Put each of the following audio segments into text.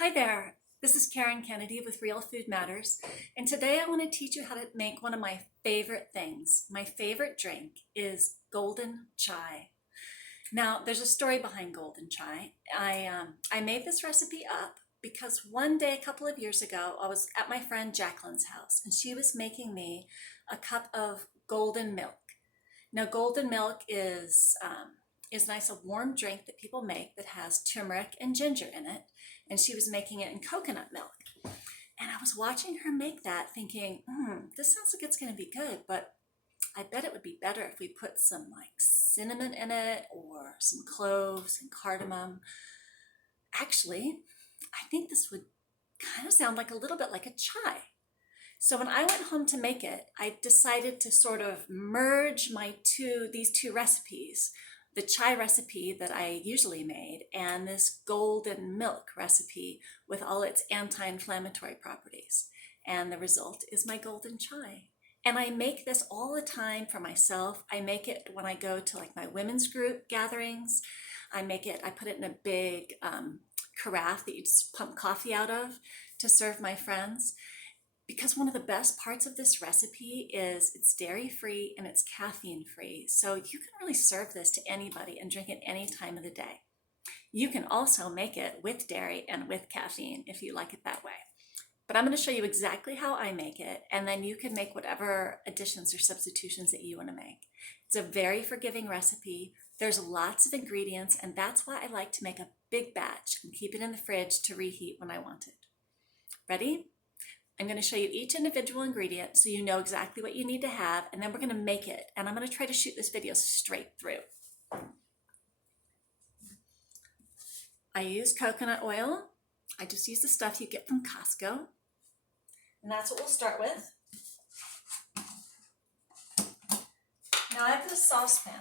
Hi there, this is Karen Kennedy with Real Food Matters, and today I want to teach you how to make one of my favorite things. My favorite drink is golden chai. Now, there's a story behind golden chai. I made this recipe up because one day a couple of years ago, I was at my friend Jacqueline's house, and she was making me a cup of golden milk. Now, golden milk is nice, a warm drink that people make that has turmeric and ginger in it. And she was making it in coconut milk. And I was watching her make that thinking, this sounds like it's going to be good, but I bet it would be better if we put some like cinnamon in it or some cloves and cardamom. Actually, I think this would kind of sound like a little bit like a chai. So when I went home to make it, I decided to sort of merge these two recipes, the chai recipe that I usually made and this golden milk recipe with all its anti-inflammatory properties. And the result is my golden chai. And I make this all the time for myself. I make it when I go to like my women's group gatherings. I put it in a big carafe that you just pump coffee out of to serve my friends. Because one of the best parts of this recipe is it's dairy-free and it's caffeine-free. So you can really serve this to anybody and drink it any time of the day. You can also make it with dairy and with caffeine if you like it that way. But I'm going to show you exactly how I make it, and then you can make whatever additions or substitutions that you want to make. It's a very forgiving recipe. There's lots of ingredients, and that's why I like to make a big batch and keep it in the fridge to reheat when I want it. Ready? I'm going to show you each individual ingredient so you know exactly what you need to have, and then we're going to make it. And I'm going to try to shoot this video straight through. I use coconut oil. I just use the stuff you get from Costco. And that's what we'll start with. Now I have this saucepan.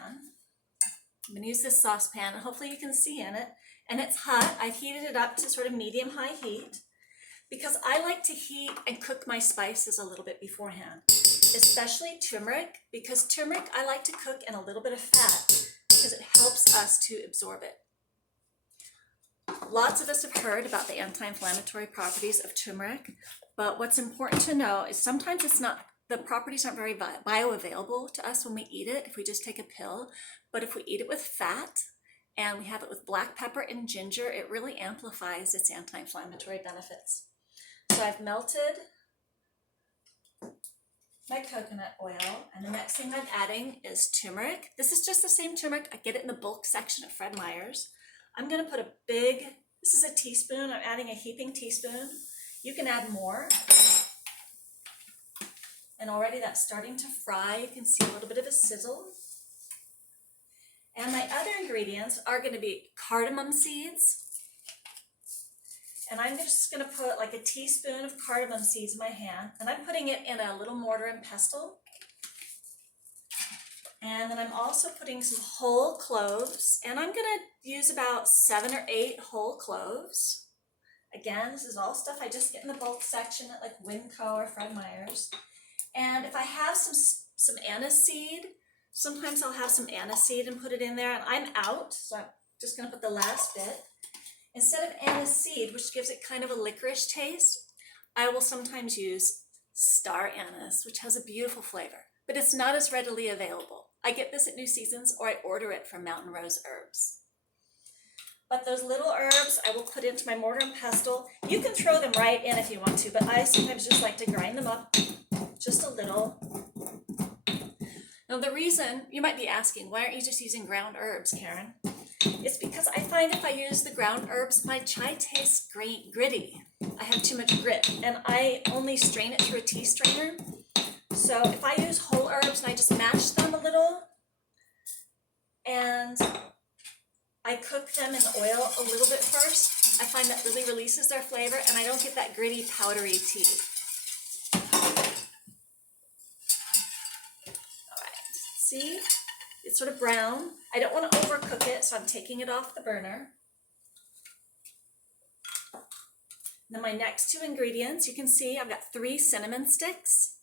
I'm going to use this saucepan, and hopefully you can see in it. And it's hot. I've heated it up to sort of medium-high heat, because I like to heat and cook my spices a little bit beforehand, especially turmeric, because turmeric I like to cook in a little bit of fat because it helps us to absorb it. Lots of us have heard about the anti-inflammatory properties of turmeric, but what's important to know is sometimes the properties aren't very bioavailable to us when we eat it if we just take a pill, but if we eat it with fat and we have it with black pepper and ginger, it really amplifies its anti-inflammatory benefits. So I've melted my coconut oil, and the next thing I'm adding is turmeric. This is just the same turmeric. I get it in the bulk section at Fred Meyer's. I'm going to put this is a teaspoon. I'm adding a heaping teaspoon. You can add more. And already that's starting to fry. You can see a little bit of a sizzle. And my other ingredients are going to be cardamom seeds. And I'm just going to put like a teaspoon of cardamom seeds in my hand. And I'm putting it in a little mortar and pestle. And then I'm also putting some whole cloves. And I'm going to use about 7 or 8 whole cloves. Again, this is all stuff I just get in the bulk section at like Winco or Fred Meyer's. And if I have some anise seed, sometimes I'll have some anise seed and put it in there. And I'm out, so I'm just going to put the last bit. Instead of anise seed, which gives it kind of a licorice taste, I will sometimes use star anise, which has a beautiful flavor, but it's not as readily available. I get this at New Seasons, or I order it from Mountain Rose Herbs. But those little herbs I will put into my mortar and pestle. You can throw them right in if you want to, but I sometimes just like to grind them up just a little. Now the reason, you might be asking, why aren't you just using ground herbs, Karen? It's because I find if I use the ground herbs, my chai tastes gritty. I have too much grit, and I only strain it through a tea strainer. So if I use whole herbs and I just mash them a little, and I cook them in oil a little bit first, I find that really releases their flavor, and I don't get that gritty, powdery tea. All right, see? It's sort of brown. I don't want to overcook it, so I'm taking it off the burner. Then my next 2 ingredients, you can see I've got 3 cinnamon sticks.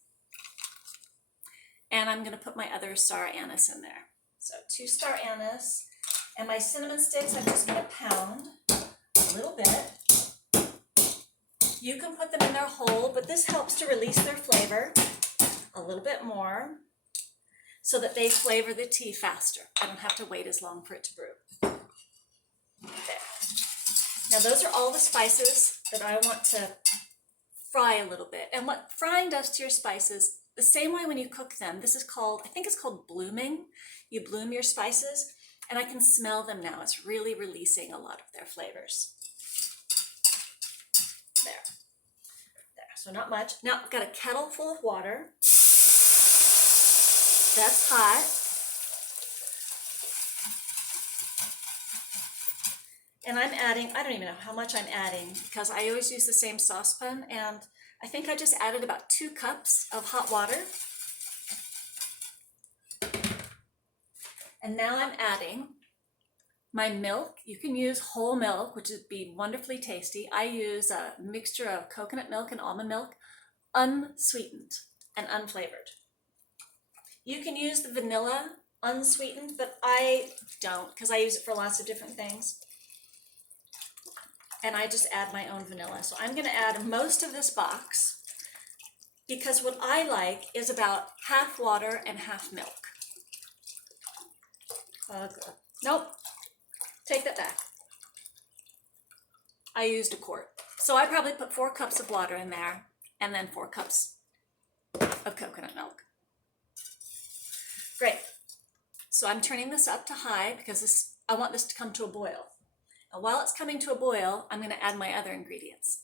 And I'm going to put my other star anise in there. So 2 star anise. And my cinnamon sticks, I'm just going to pound a little bit. You can put them in there whole, but this helps to release their flavor a little bit more so that they flavor the tea faster. I don't have to wait as long for it to brew. There. Now those are all the spices that I want to fry a little bit. And what frying does to your spices, the same way when you cook them, this is called, I think it's called blooming. You bloom your spices, and I can smell them now. It's really releasing a lot of their flavors. There. So not much. Now I've got a kettle full of water. That's hot. And I'm adding, I don't even know how much I'm adding because I always use the same saucepan, and I think I just added about 2 cups of hot water. And now I'm adding my milk. You can use whole milk, which would be wonderfully tasty. I use a mixture of coconut milk and almond milk, unsweetened and unflavored. You can use the vanilla unsweetened, but I don't because I use it for lots of different things. And I just add my own vanilla. So I'm going to add most of this box because what I like is about half water and half milk. Nope, take that back. I used a quart. So I probably put 4 cups of water in there and then 4 cups of coconut milk. Great. So I'm turning this up to high because I want this to come to a boil. And while it's coming to a boil, I'm going to add my other ingredients.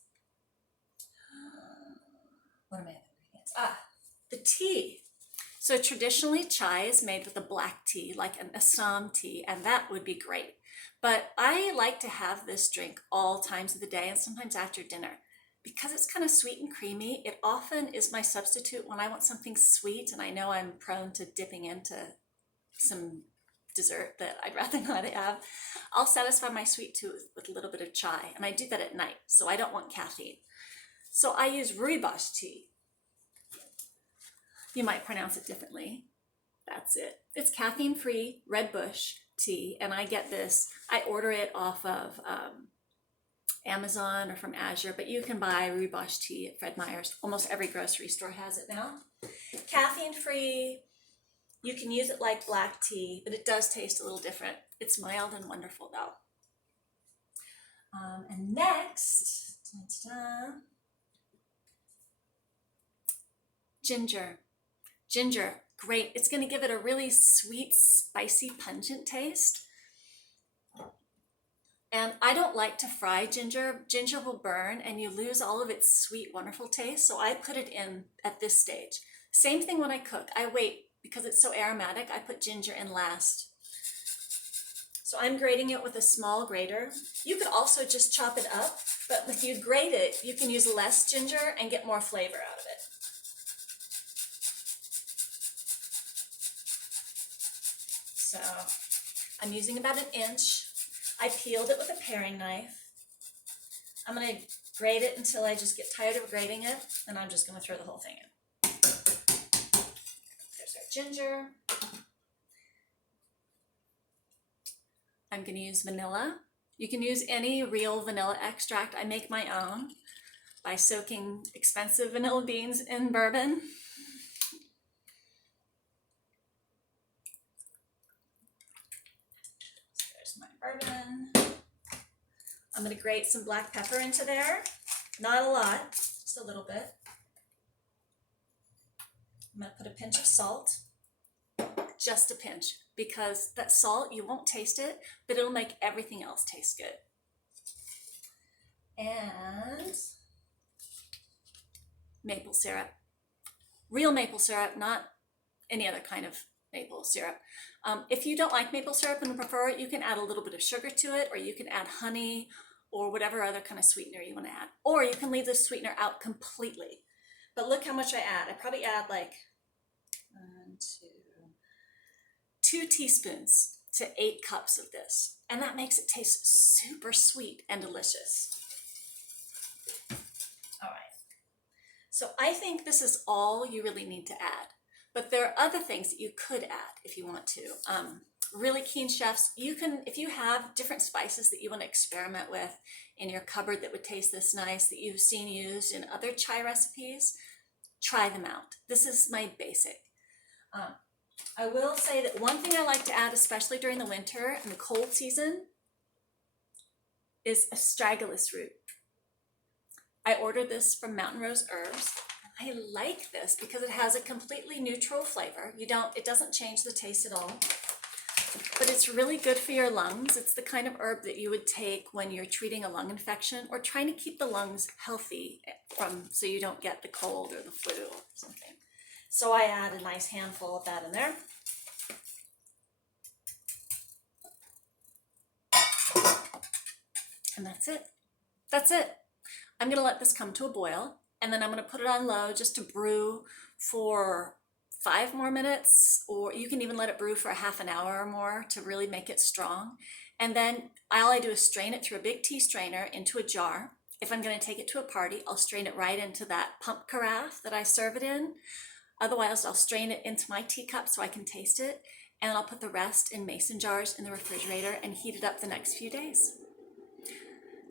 What are my other ingredients? The tea. So traditionally chai is made with a black tea, like an Assam tea, and that would be great. But I like to have this drink all times of the day and sometimes after dinner. Because it's kind of sweet and creamy, it often is my substitute when I want something sweet and I know I'm prone to dipping into some dessert that I'd rather not have. I'll satisfy my sweet tooth with a little bit of chai, and I do that at night, so I don't want caffeine. So I use rooibos tea. You might pronounce it differently. That's it. It's caffeine-free red bush tea, and I get this. I order it off of Amazon or from Azure, but you can buy rooibos tea at Fred Meyer's. Almost every grocery store has it now. Caffeine-free. You can use it like black tea, but it does taste a little different. It's mild and wonderful though. And next, ginger. Ginger, great. It's going to give it a really sweet, spicy, pungent taste. And I don't like to fry ginger. Ginger will burn and you lose all of its sweet, wonderful taste. So I put it in at this stage. Same thing when I cook. I wait because it's so aromatic. I put ginger in last. So I'm grating it with a small grater. You could also just chop it up, but if you grate it, you can use less ginger and get more flavor out of it. So I'm using about 1 inch. I peeled it with a paring knife. I'm going to grate it until I just get tired of grating it, and I'm just going to throw the whole thing in. There's our ginger. I'm going to use vanilla. You can use any real vanilla extract. I make my own by soaking expensive vanilla beans in bourbon. So there's my bourbon. I'm going to grate some black pepper into there. Not a lot, just a little bit. I'm going to put a pinch of salt, just a pinch, because that salt, you won't taste it, but it'll make everything else taste good. And maple syrup. Real maple syrup, not any other kind of maple syrup. If you don't like maple syrup and prefer it, you can add a little bit of sugar to it, or you can add honey or whatever other kind of sweetener you want to add. Or you can leave the sweetener out completely. But look how much I add. I probably add like 2 teaspoons to 8 cups of this. And that makes it taste super sweet and delicious. All right. So I think this is all you really need to add. But there are other things that you could add if you want to. really keen chefs, you can, if you have different spices that you want to experiment with in your cupboard that would taste this nice, that you've seen used in other chai recipes, try them out. This is my basic. I will say that one thing I like to add, especially during the winter and the cold season, is astragalus root. I ordered this from Mountain Rose Herbs. I like this because it has a completely neutral flavor. It doesn't change the taste at all, but it's really good for your lungs. It's the kind of herb that you would take when you're treating a lung infection or trying to keep the lungs healthy so you don't get the cold or the flu or something. So I add a nice handful of that in there. And that's it. That's it. I'm gonna let this come to a boil, and then I'm gonna put it on low just to brew for 5 more minutes, or you can even let it brew for a half an hour or more to really make it strong. And then all I do is strain it through a big tea strainer into a jar. If I'm gonna take it to a party, I'll strain it right into that pump carafe that I serve it in. Otherwise, I'll strain it into my teacup so I can taste it, and I'll put the rest in mason jars in the refrigerator and heat it up the next few days.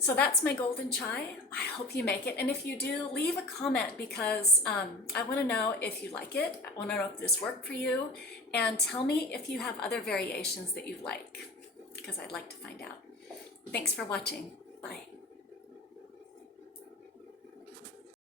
So that's my golden chai. I hope you make it. And if you do, leave a comment because I want to know if you like it. I want to know if this worked for you. And tell me if you have other variations that you like, because I'd like to find out. Thanks for watching. Bye.